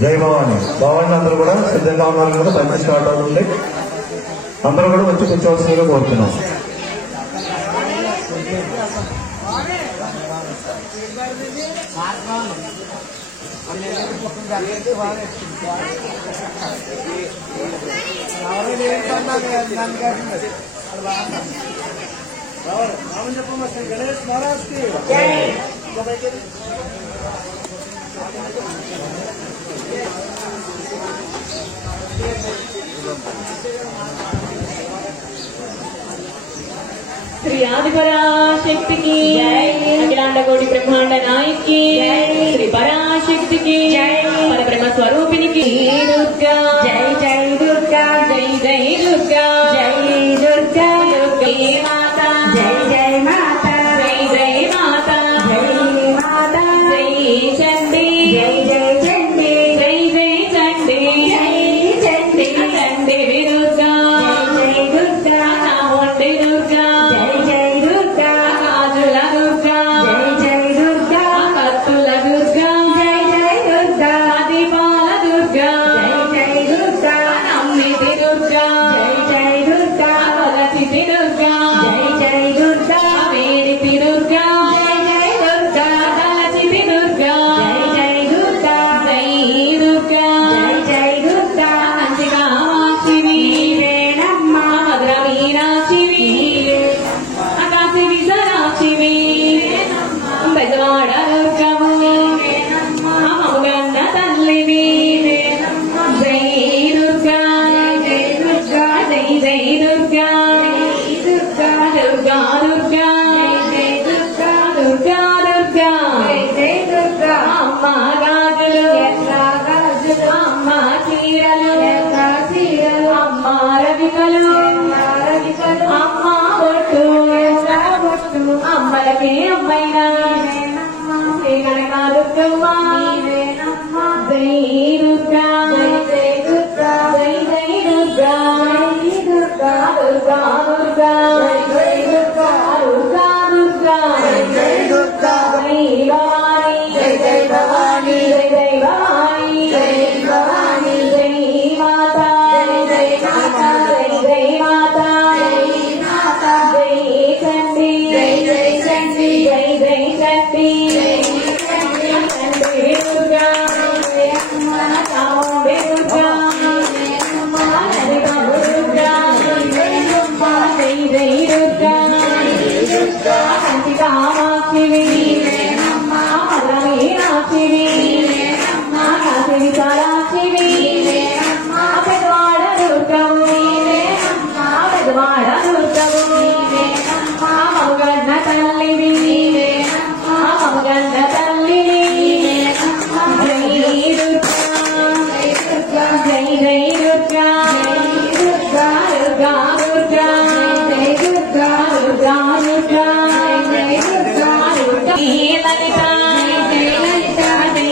జై భవాని. భవాని అందరూ కూడా సిద్ధంగా ఉన్నారు కదా, పైన స్టార్ట్ అవుతుంది. అందరూ కూడా వచ్చి కూర్చోవలసిందిగా కోరుతున్నాం. గణేష్ మహారాజ్ కి श्री आदिपराशक्ति की अखिलांड कोटि ब्रह्मांड नायक की श्री पराशक्ति की पर ब्रह्म स्वरूपिणी की दुर्गा जय जय दुर्गा जय जय दुर्गा जय दुर्गा दुर्गे माता जय जय माता जय जय माता जय माता जय चंडी जय जय चंडी जय जय चंडी जय चंडी चंडी दुर्गा जय जय दुर्गा चामुंडी दुर्गा అమ్మలకే అమ్మైనా దుర్గమ్మ జై దుర్గా జై దుర్గా జై జై దుర్గా దుర్గా దుర్గా దుర్గా జై దుర్గా దుర్గా దుర్గా జై దుర్గా జై భవాని జై జై భవాని జై జై భవాని జై భవాని జై మాతా జై జై మాతా జై జై మాతా జై మాతా జై చండి జై జై చండి జై జై చండి చండి దుర్గా జై అమ్మ చాముండి దుర్గా దుర్గా జై అమ్మ జై జై దుర్గా కంచి కామాక్షివి మీనాక్షివి కాశీ విశాలాక్షివి పెదవాడ దుర్గవు పెదవాడ దుర్గవు మగన్న తల్లివి మగన్న తల్లివి జై దుర్గా జై జై దుర్గా దుర్గా దుర్గా దుర్గా జై దుర్గా దుర్గా దుర్గా జై దుర్గా దుర్గా లలిత జై లలిత జై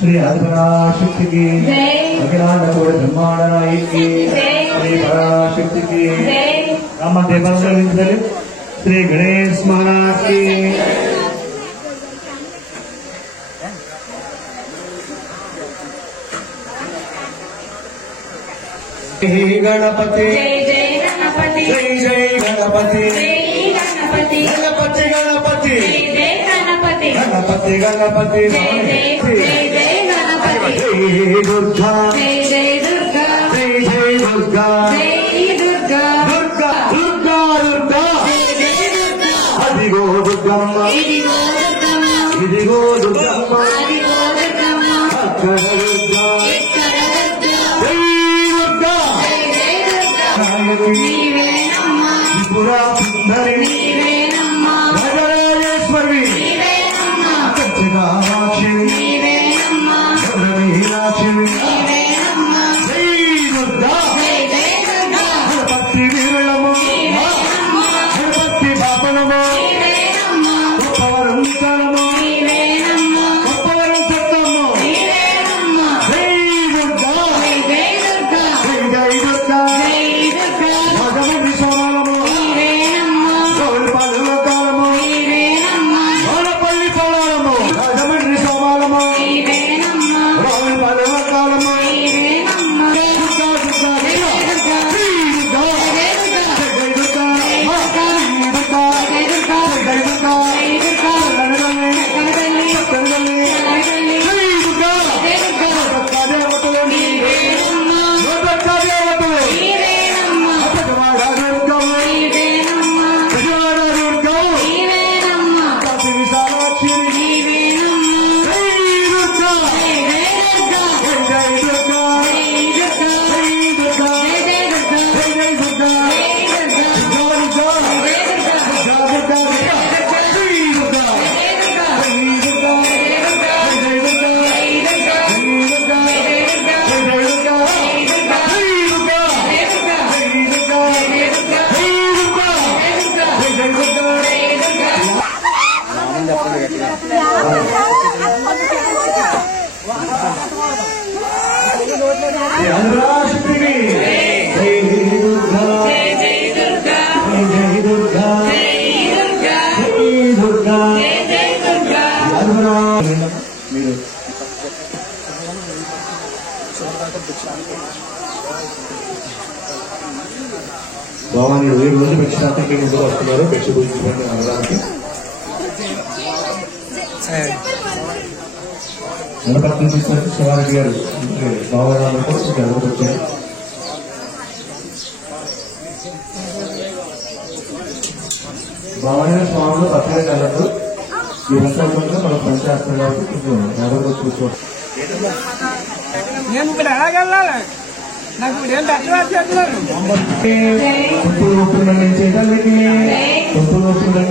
శ్రీ ఆదిపరాశక్తికి అఖిలాండ కోటి బ్రహ్మాండ నాయకి శ్రీ పరాశక్తికి రామ దేవాలయ శ్రీ గణేష్ మహారాజ్ కి गणपति जय जय गणपति जय जय गणपति गणपति गणपति गणपति जय जय गणपति गणपति गणपति जय जय गणपति जय दुर्गा जय जय दुर्गा जय जय दुर्गा जय दुर्गा दुर्गा दुर्गा दुर्गा जय जय दुर्गा अदिगो दुर्गम्म इदिगो दुर्गम्म इदिगो दुर्गम्म इदिगो दुर्गम्म अक्कर दुर्गा ఇక్కడ दुर्गा जय दुर्गा जय जय दुर्गा नायकी నీవేనమ్మా त्रिपुरा सुंदरी నీవేనమ్మా राजराजेश्वरी నీవేనమ్మా कच्चिकामाक्षी నీవేనమ్మా मीनाक्षी నీవేనమ్మా जय दुर्गा జై జై దుర్గా गणपति वीरलमु నీవేనమ్మా गणपति पापनमु నీవేనమ్మా గొప్పవరం విచారము నీవేనమ్మా గొప్పవరం సత్తము నీవేనమ్మా జై దుర్గా జై జై దుర్గా జై జై దుర్గా జై దుర్గా భగవతి సోమాలము నీవేనమ్మా గౌరపాలు కాలము నీవేనమ్మా గౌరపల్లి పొలాలము భగవతి సోమాలము నీవేనమ్మా గౌరపాలు కాలము నీవేనమ్మా దుర్గా దుర్గా జై దుర్గా జై దుర్గా జై దుర్గా జై దుర్గా జై దుర్గా జై దుర్గా జై దుర్గా జై దుర్గా కనగల్లి కనగల్లి కనగల్లి కనగల్లి జై దుర్గా జై దుర్గా దుర్గా దేవతలు నీవేనమ్మా దుర్గా దేవతలు నీవేనమ్మా అపజవాడ దుర్గము నీవేనమ్మా అపజవాడ దుర్గము నీవేనమ్మా కాశీ విశాలాక్షి నీవేనమ్మా జై దుర్గా జై జై దుర్గా జై జై దుర్గా జై దుర్గా జై దుర్గా జై జై దుర్గా జై జై దుర్గా జై దుర్గా దుర్గా దుర్గా జై దుర్గా జై దుర్గా జై దుర్గా జై దుర్గా జై దుర్గా జై దుర్గా జై దుర్గా జై దుర్గా జై దుర్గా ఆదిపరాశక్తికి జై దుర్గా జై జై దుర్గా జై దుర్గా జై దుర్గా జై దుర్గా జై జై దుర్గా మీరు భవానీ 7 రోజులు భిక్షాటనకి ముందు వస్తున్నారు భిక్ష పూజించుకోండి అనడానికి గణపతి తీసుకొచ్చి శివారెడ్డి గారు భావనాలు కూడా గణపతి వచ్చారు భవానీ స్వాములు పక్కనే కలదు ఈ రసంలో మనం పనిచేస్తాం కాబట్టి కొంచెం గణపతి కూర్చోండి నేను ఇప్పుడు ఎలాగెళ్ళాలి నాకు ఇప్పుడు ఏం తక్కువ చేస్తున్నారు తుంపులు నొప్పులు చేతలకి తుంపులు నొప్పులు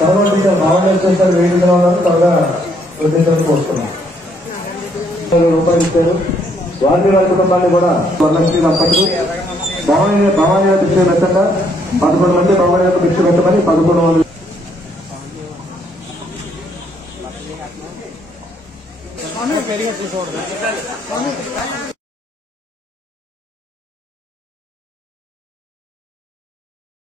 తర్వాత ఇంకా భావన చేస్తారు వేడి దినాలను త్వరగా వడ్డించడానికి వస్తున్నాం. రూపాయలు ఇచ్చారు. వారిని వారి కుటుంబాన్ని కూడా వరలక్ష్మి దంపతులు భవానీ భిక్ష పెట్టంగా 11 మంది భవానీ భిక్ష పెట్టమని 11 మంది పెరిగి